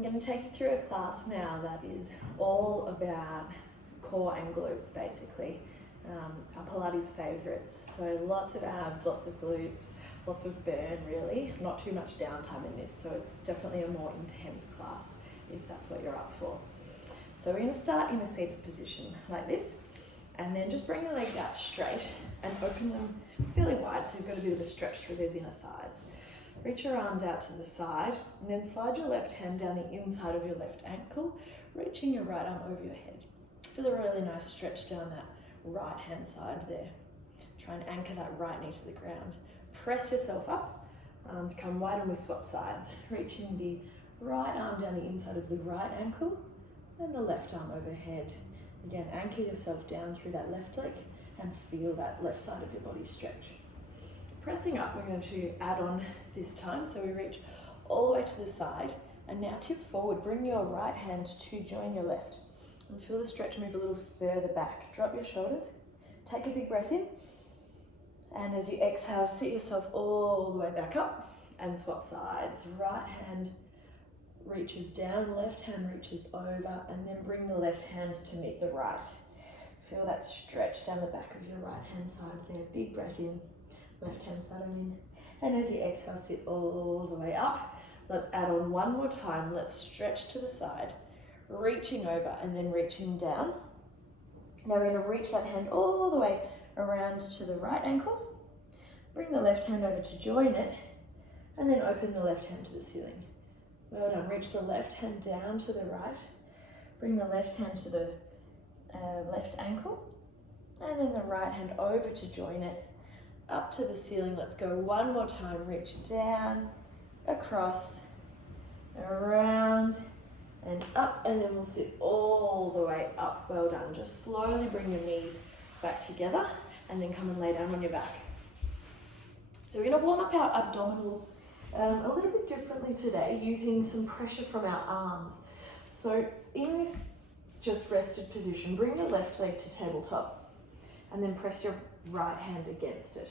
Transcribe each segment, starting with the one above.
I'm going to take you through a class now that is all about core and glutes, basically. Our Pilates favourites. So lots of abs, lots of glutes, lots of burn really. Not too much downtime in this, so it's definitely a more intense class if that's what you're up for. So we're going to start in a seated position like this, and then just bring your legs out straight and open them fairly wide so you've got a bit of a stretch through those inner thighs. Reach your arms out to the side and then slide your left hand down the inside of your left ankle, reaching your right arm over your head. Feel a really nice stretch down that right hand side there. Try and anchor that right knee to the ground. Press yourself up, arms come wide and we swap sides, reaching the right arm down the inside of the right ankle and the left arm overhead. Again, anchor yourself down through that left leg and feel that left side of your body stretch. Pressing up, we're going to add on this time, so we reach all the way to the side and now tip forward, bring your right hand to join your left and feel the stretch move a little further back. Drop your shoulders, take a big breath in, and as you exhale, sit yourself all the way back up and swap sides. Right hand reaches down, left hand reaches over, and then bring the left hand to meet the right. Feel that stretch down the back of your right hand side there. Big breath in. Left hand side I'm in. And as you exhale, sit all the way up. Let's add on one more time. Let's stretch to the side, reaching over and then reaching down. Now we're going to reach that hand all the way around to the right ankle. Bring the left hand over to join it and then open the left hand to the ceiling. Well done. Reach the left hand down to the right. Bring the left hand to the left ankle and then the right hand over to join it. Up to the ceiling. Let's go one more time. Reach down, across, around, and up, and then we'll sit all the way up. Well done. Just slowly bring your knees back together and then come and lay down on your back. So we're going to warm up our abdominals a little bit differently today, using some pressure from our arms. So in this just rested position, bring your left leg to tabletop and then press your right hand against it.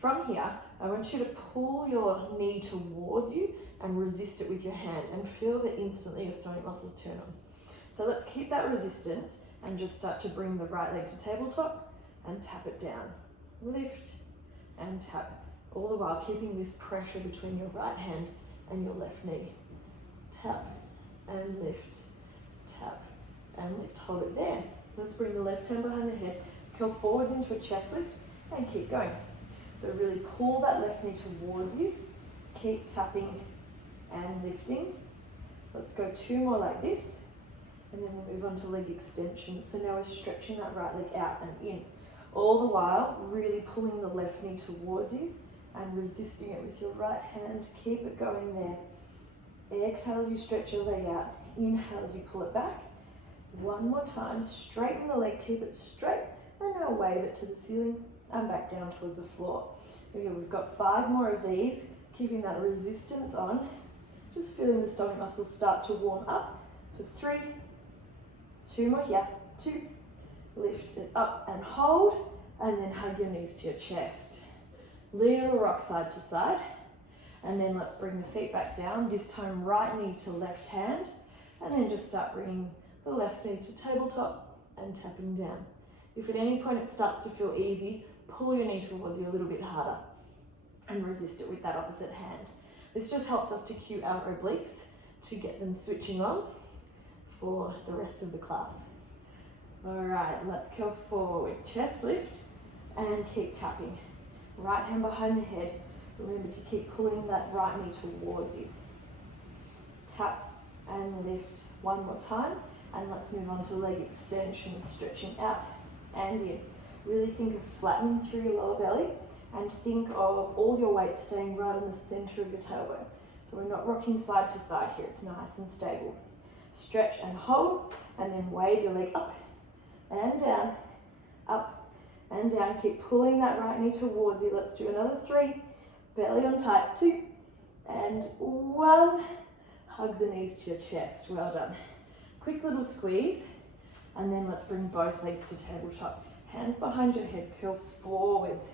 From here, I want you to pull your knee towards you and resist it with your hand and feel that instantly your stomach muscles turn on. So let's keep that resistance and just start to bring the right leg to tabletop and tap it down. Lift and tap, all the while keeping this pressure between your right hand and your left knee. Tap and lift, tap and lift. Hold it there. Let's bring the left hand behind the head. Curl forwards into a chest lift and keep going. So really pull that left knee towards you. Keep tapping and lifting. Let's go two more like this. And then we'll move on to leg extensions. So now we're stretching that right leg out and in. All the while, really pulling the left knee towards you and resisting it with your right hand. Keep it going there. Exhale as you stretch your leg out. Inhale as you pull it back. One more time. Straighten the leg, keep it straight. And now wave it to the ceiling and back down towards the floor. Okay, we've got 5 more of these, keeping that resistance on. Just feeling the stomach muscles start to warm up for 3, 2 more here, 2, lift it up and hold, and then hug your knees to your chest. Little rock side to side, and then let's bring the feet back down, this time right knee to left hand, and then just start bringing the left knee to tabletop and tapping down. If at any point it starts to feel easy, pull your knee towards you a little bit harder and resist it with that opposite hand. This just helps us to cue our obliques to get them switching on for the rest of the class. All right, let's go forward. Chest lift and keep tapping. Right hand behind the head. Remember to keep pulling that right knee towards you. Tap and lift one more time. And let's move on to leg extensions, stretching out and in. Really think of flattening through your lower belly and think of all your weight staying right in the center of your tailbone. So we're not rocking side to side here, it's nice and stable. Stretch and hold, and then wave your leg up and down, up and down. Keep pulling that right knee towards you. Let's do another 3, belly on tight, 2 and 1. Hug the knees to your chest, well done. Quick little squeeze, and then let's bring both legs to tabletop. Hands behind your head, curl forwards.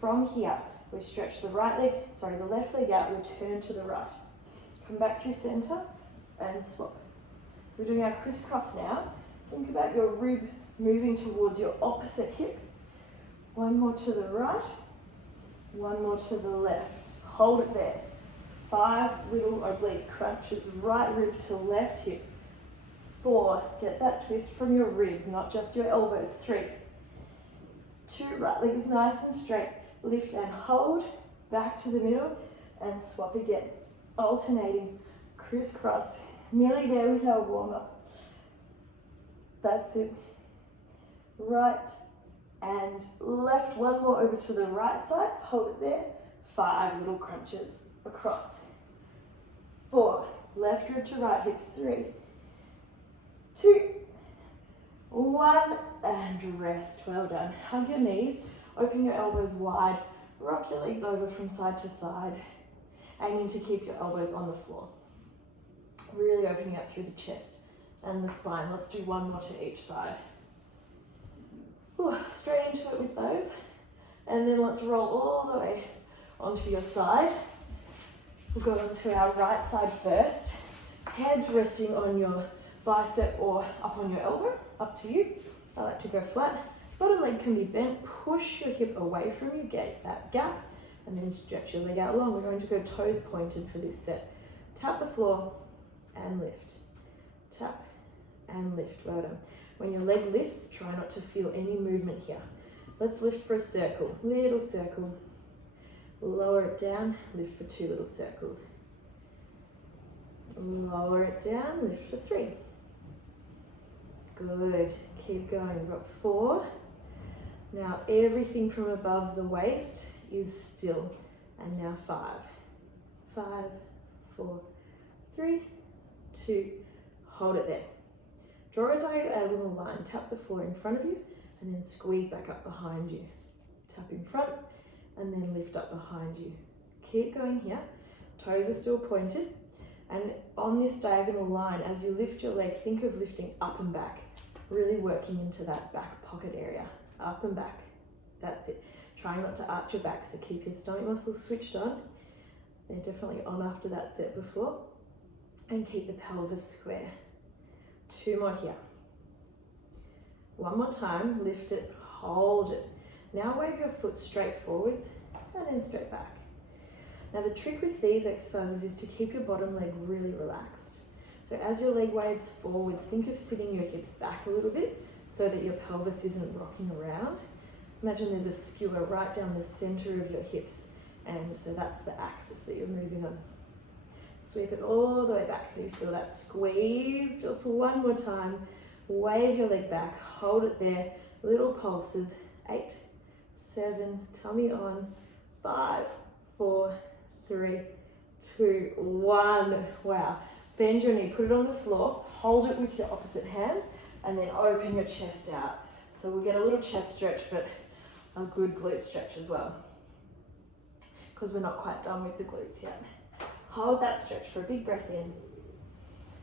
From here, we stretch the left leg out, return to the right. Come back through center, and swap. So we're doing our crisscross now. Think about your rib moving towards your opposite hip. One more to the right, one more to the left. Hold it there. 5 little oblique crunches, right rib to left hip. 4, get that twist from your ribs, not just your elbows. 3, 2, right leg is nice and straight. Lift and hold, back to the middle, and swap again. Alternating, crisscross. Nearly there with our warm-up. That's it. Right and left. One more over to the right side. Hold it there. 5 little crunches across. 4, left rib to right hip. 3, 2, 1, and rest. Well done. Hug your knees, open your elbows wide, rock your legs over from side to side, aiming to keep your elbows on the floor. Really opening up through the chest and the spine. Let's do one more to each side. Ooh, straight into it with those. And then let's roll all the way onto your side. We'll go onto our right side first. Hands resting on your bicep or up on your elbow, up to you. I like to go flat. Bottom leg can be bent. Push your hip away from you, get that gap, and then stretch your leg out long. We're going to go toes pointed for this set. Tap the floor and lift. Tap and lift. Well done. When your leg lifts, try not to feel any movement here. Let's lift for a circle. Little circle. Lower it down, lift for 2 little circles. Lower it down, lift for 3. Good. Keep going. We've got 4. Now everything from above the waist is still. And now 5. 5, 4, 3, 2. Hold it there. Draw a diagonal line. Tap the floor in front of you and then squeeze back up behind you. Tap in front and then lift up behind you. Keep going here. Toes are still pointed. And on this diagonal line, as you lift your leg, think of lifting up and back. Really working into that back pocket area. Up and back. That's it. Try not to arch your back, so keep your stomach muscles switched on. They're definitely on after that set before. And keep the pelvis square. 2 more here. One more time. Lift it. Hold it. Now wave your foot straight forwards and then straight back. Now the trick with these exercises is to keep your bottom leg really relaxed. So as your leg waves forwards, think of sitting your hips back a little bit so that your pelvis isn't rocking around. Imagine there's a skewer right down the center of your hips, and so that's the axis that you're moving on. Sweep it all the way back so you feel that squeeze. Just for one more time. Wave your leg back, hold it there. Little pulses. 8, 7, tummy on. 5, 4, 3, 2, 1. Wow. Bend your knee, put it on the floor, hold it with your opposite hand, and then open your chest out. So we'll get a little chest stretch, but a good glute stretch as well, because we're not quite done with the glutes yet. Hold that stretch for a big breath in,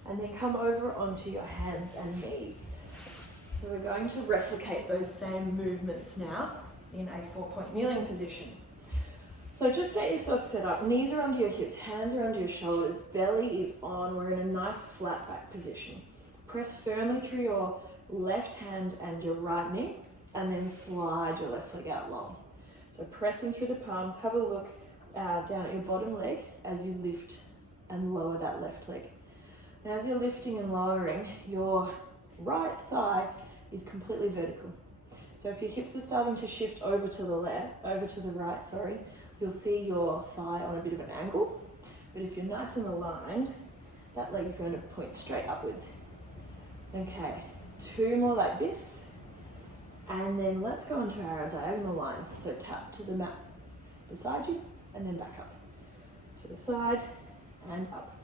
and then come over onto your hands and knees. So we're going to replicate those same movements now in a 4-point kneeling position. So just get yourself set up. Knees are under your hips, hands are under your shoulders, belly is on. We're in a nice flat back position. Press firmly through your left hand and your right knee, and then slide your left leg out long. So pressing through the palms, have a look down at your bottom leg as you lift and lower that left leg. Now as you're lifting and lowering, your right thigh is completely vertical. So if your hips are starting to shift over to the right, you'll see your thigh on a bit of an angle. But if you're nice and aligned, that leg is going to point straight upwards. Okay, 2 more like this. And then let's go into our diagonal lines. So tap to the mat beside you and then back up. To the side and up.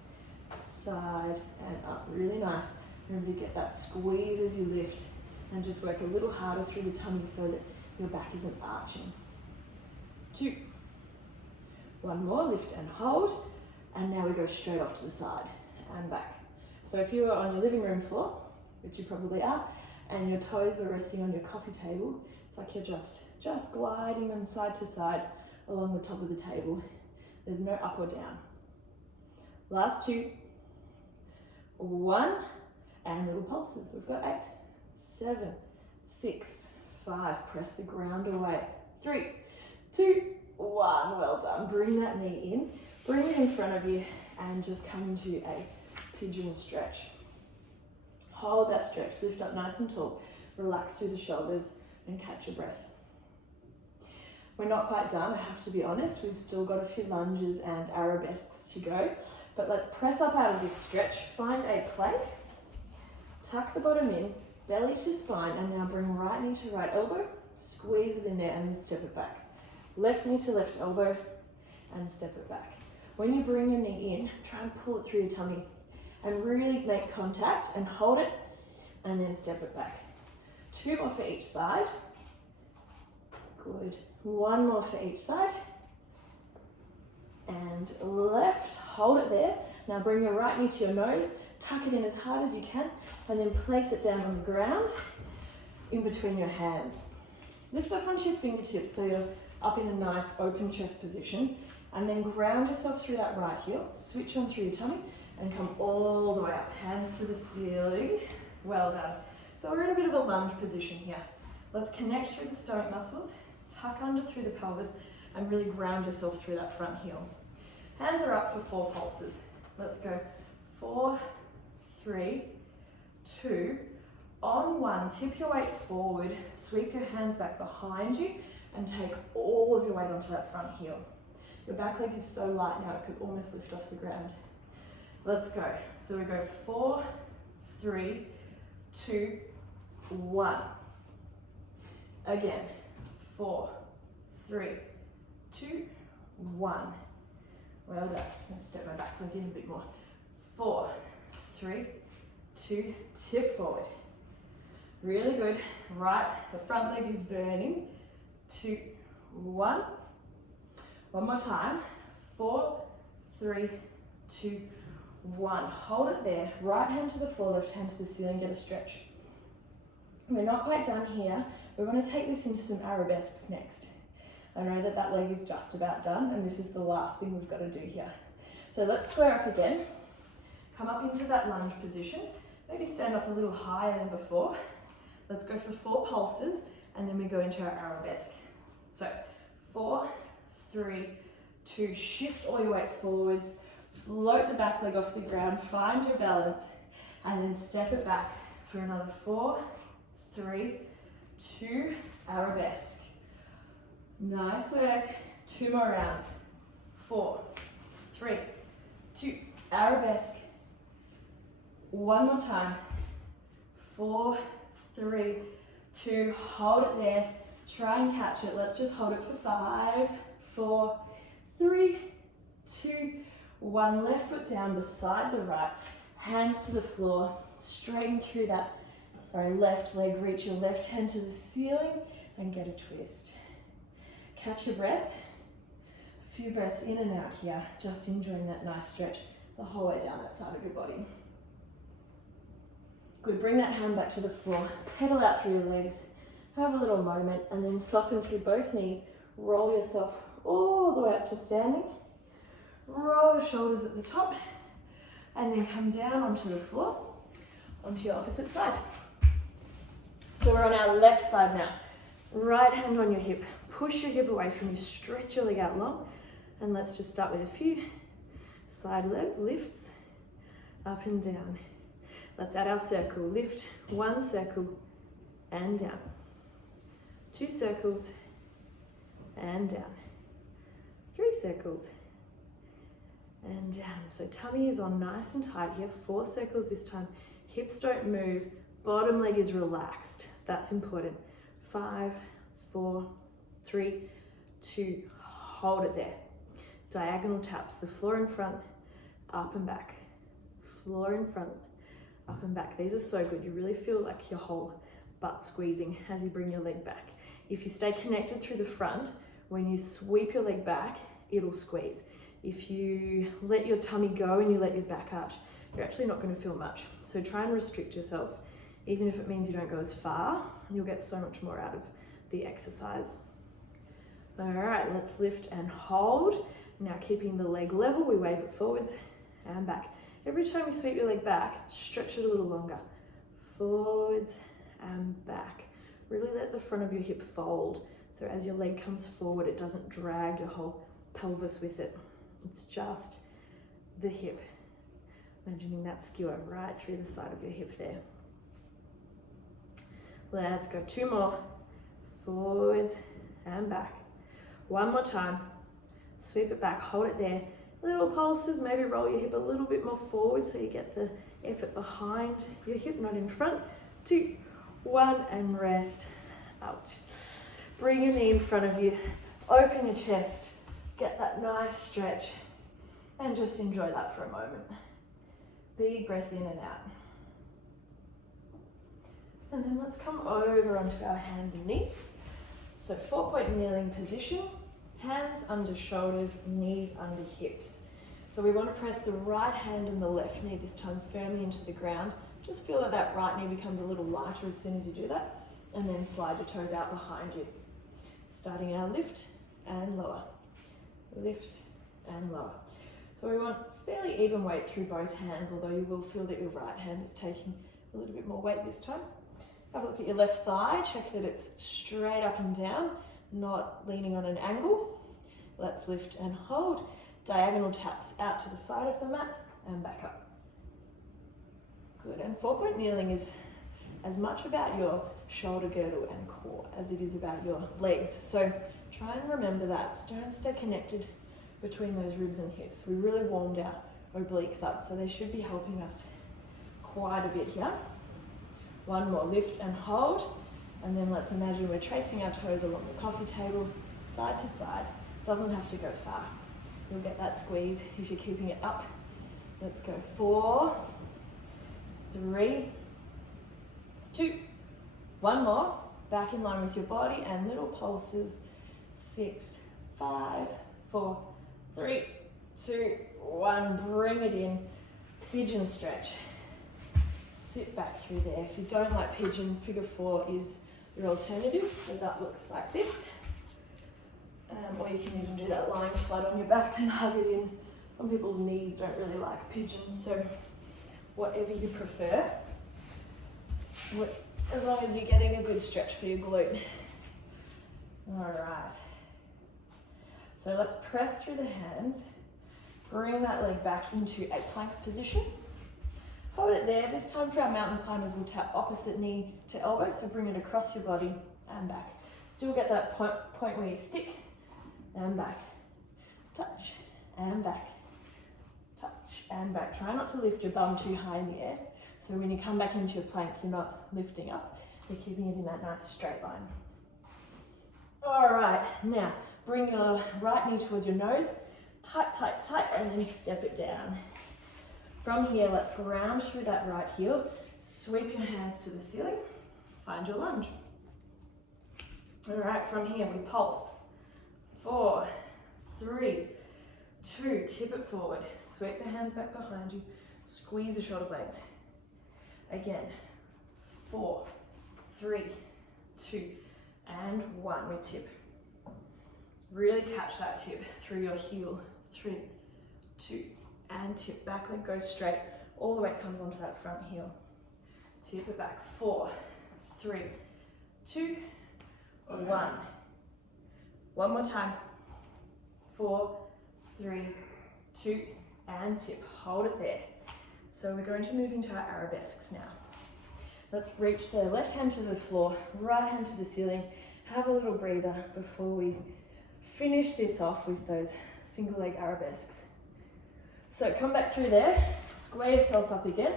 Side and up. Really nice. Remember to get that squeeze as you lift and just work a little harder through the tummy so that your back isn't arching. 2. 1 more, lift and hold. And now we go straight off to the side and back. So if you are on your living room floor, which you probably are, and your toes are resting on your coffee table, it's like you're just gliding them side to side along the top of the table. There's no up or down. Last 2. 1, and little pulses. We've got 8, 7, 6, 5. Press the ground away. 3, 2, 1. Well done. Bring that knee in. Bring it in front of you and just come into a pigeon stretch. Hold that stretch. Lift up nice and tall. Relax through the shoulders and catch your breath. We're not quite done, I have to be honest. We've still got a few lunges and arabesques to go. But let's press up out of this stretch. Find a plank. Tuck the bottom in, belly to spine, and now bring right knee to right elbow. Squeeze it in there and then step it back. Left knee to left elbow and step it back. When you bring your knee in, try and pull it through your tummy and really make contact and hold it and then step it back. 2 more for each side. Good. 1 more for each side. And left, hold it there. Now bring your right knee to your nose, tuck it in as hard as you can, and then place it down on the ground in between your hands. Lift up onto your fingertips so you're up in a nice open chest position, and then ground yourself through that right heel, switch on through your tummy, and come all the way up, hands to the ceiling. Well done. So we're in a bit of a lunge position here. Let's connect through the stomach muscles, tuck under through the pelvis, and really ground yourself through that front heel. Hands are up for 4 pulses. Let's go 4, 3, 2, on 1, tip your weight forward, sweep your hands back behind you, and take all of your weight onto that front heel. Your back leg is so light now, it could almost lift off the ground. Let's go. So we go 4, 3, 2, 1. Again, 4, 3, 2, 1. Well done. Just going to step my back leg in a bit more. 4, 3, 2, tip forward. Really good. Right, the front leg is burning. 2, 1. One more time. 4, 3, 2, 1. Hold it there. Right hand to the floor, left hand to the ceiling. Get a stretch. We're not quite done here. We want to take this into some arabesques next. I know that that leg is just about done, and this is the last thing we've got to do here. So let's square up again. Come up into that lunge position. Maybe stand up a little higher than before. Let's go for 4 pulses, and then we go into our arabesque. So 4, 3, 2, shift all your weight forwards, float the back leg off the ground, find your balance, and then step it back for another 4, 3, 2, arabesque. Nice work. 2 more rounds. 4, 3, 2, arabesque. 1 more time. 4, 3, 2, hold it there. Try and catch it. Let's just hold it for 5, 4, 3, 2, 1. Left foot down beside the right. Hands to the floor. Straighten through that, left leg. Reach your left hand to the ceiling and get a twist. Catch your breath. A few breaths in and out here. Just enjoying that nice stretch the whole way down that side of your body. Good. Bring that hand back to the floor. Pedal out through your legs. Have a little moment and then soften through both knees. Roll yourself all the way up to standing. Roll your shoulders at the top and then come down onto the floor, onto your opposite side. So we're on our left side now. Right hand on your hip. Push your hip away from you. Stretch your leg out long. And let's just start with a few side leg lifts up and down. Let's add our circle. Lift 1 circle and down. 2 circles and down. 3 circles and down. So tummy is on nice and tight here. 4 circles this time. Hips don't move. Bottom leg is relaxed. That's important. 5, 4, 3, 2, hold it there. Diagonal taps, the floor in front, up and back. Floor in front, up and back. These are so good. You really feel like your whole butt squeezing as you bring your leg back. If you stay connected through the front, when you sweep your leg back, it'll squeeze. If you let your tummy go and you let your back arch, you're actually not going to feel much. So try and restrict yourself. Even if it means you don't go as far, you'll get so much more out of the exercise. All right, let's lift and hold. Now keeping the leg level, we wave it forwards and back. Every time you sweep your leg back, stretch it a little longer. Forwards and back. Really let the front of your hip fold. So as your leg comes forward, it doesn't drag your whole pelvis with it. It's just the hip. Imagining that skewer right through the side of your hip there. Let's go 2 more. Forwards and back. 1 more time. Sweep it back, hold it there. Little pulses, maybe roll your hip a little bit more forward so you get the effort behind your hip, not in front. 2, 1, and rest. Ouch. Bring your knee in front of you. Open your chest. Get that nice stretch. And just enjoy that for a moment. Big breath in and out. And then let's come over onto our hands and knees. So 4-point kneeling position. Hands under shoulders, knees under hips. So we want to press the right hand and the left knee this time firmly into the ground. Just feel that that right knee becomes a little lighter as soon as you do that. And then slide your toes out behind you. Starting our lift and lower. Lift and lower. So we want fairly even weight through both hands, although you will feel that your right hand is taking a little bit more weight this time. Have a look at your left thigh. Check that it's straight up and down, not leaning on an angle. Let's lift and hold. Diagonal taps out to the side of the mat and back up. Good, and 4-point kneeling is as much about your shoulder girdle and core as it is about your legs. So try and remember that. Don't stay connected between those ribs and hips. We really warmed our obliques up, so they should be helping us quite a bit here. 1 more, lift and hold. And then let's imagine we're tracing our toes along the coffee table, side to side. Doesn't have to go far. You'll get that squeeze if you're keeping it up. Let's go 4, 3, 2, 1 more. Back in line with your body and little pulses. 6, 5, 4, 3, 2, 1. Bring it in. Pigeon stretch. Sit back through there. If you don't like pigeon, figure 4 is your alternative. So that looks like this. Or you can even do that lying flat on your back and hug it in. Some people's knees don't really like pigeons, so whatever you prefer. As long as you're getting a good stretch for your glute. All right. So let's press through the hands. Bring that leg back into a plank position. Hold it there. This time for our mountain climbers, we'll tap opposite knee to elbow, so bring it across your body and back. Still get that point where you stick and back. Touch and back. Touch and back. Try not to lift your bum too high in the air. So when you come back into your plank, you're not lifting up. You're keeping it in that nice straight line. All right, now bring your right knee towards your nose. Tight, tight, tight, and then step it down. From here, let's ground through that right heel. Sweep your hands to the ceiling. Find your lunge. All right, from here, we pulse. 4, 3, 2, tip it forward. Sweep the hands back behind you. Squeeze the shoulder blades. Again, 4, 3, 2, and 1. We tip. Really catch that tip through your heel. 3, 2, and tip. Back leg goes straight. All the weight comes onto that front heel. Tip it back. 4, 3, 2, 1. One more time. 4, 3, 2, and tip. Hold it there. So we're going to move into our arabesques now. Let's reach the left hand to the floor, right hand to the ceiling. Have a little breather before we finish this off with those single leg arabesques. So come back through there, square yourself up again,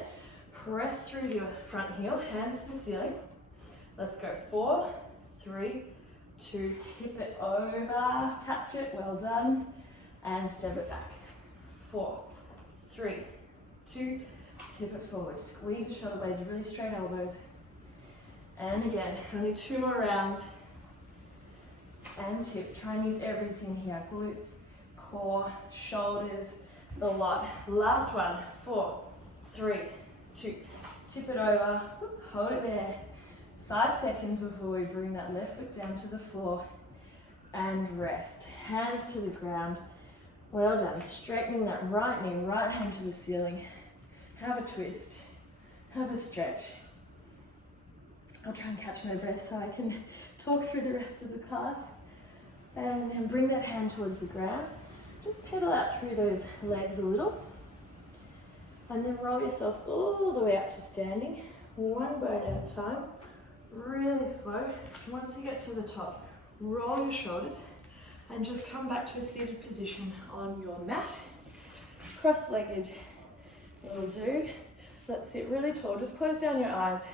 press through your front heel, hands to the ceiling. Let's go 4, 3, 2, tip it over, catch it, well done, and step it back. 4, 3, 2, tip it forward. Squeeze the shoulder blades, really straight elbows. And again, only 2 more rounds. And tip, try and use everything here. Glutes, core, shoulders, the lot. Last one, 4, 3, 2, tip it over, hold it there. 5 seconds before we bring that left foot down to the floor and rest. Hands to the ground. Well done. Straightening that right knee, right hand to the ceiling. have a twist, have a stretch. I'll try and catch my breath so I can talk through the rest of the class. And then bring that hand towards the ground. Just pedal out through those legs a little. And then roll yourself all the way up to standing, one bone at a time, really slow. Once you get to the top, roll your shoulders and just come back to a seated position on your mat. Cross-legged, it'll do. Let's sit really tall, just close down your eyes.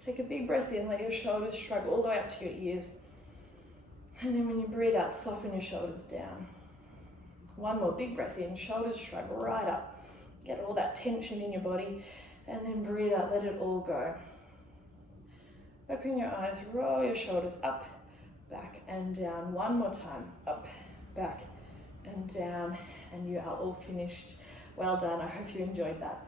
Take a big breath in, let your shoulders shrug all the way up to your ears. And then when you breathe out, soften your shoulders down. One more big breath in, shoulders shrug right up. Get all that tension in your body, and then breathe out, let it all go. Open your eyes, roll your shoulders up, back and down. One more time, up, back and down, and you are all finished. Well done, I hope you enjoyed that.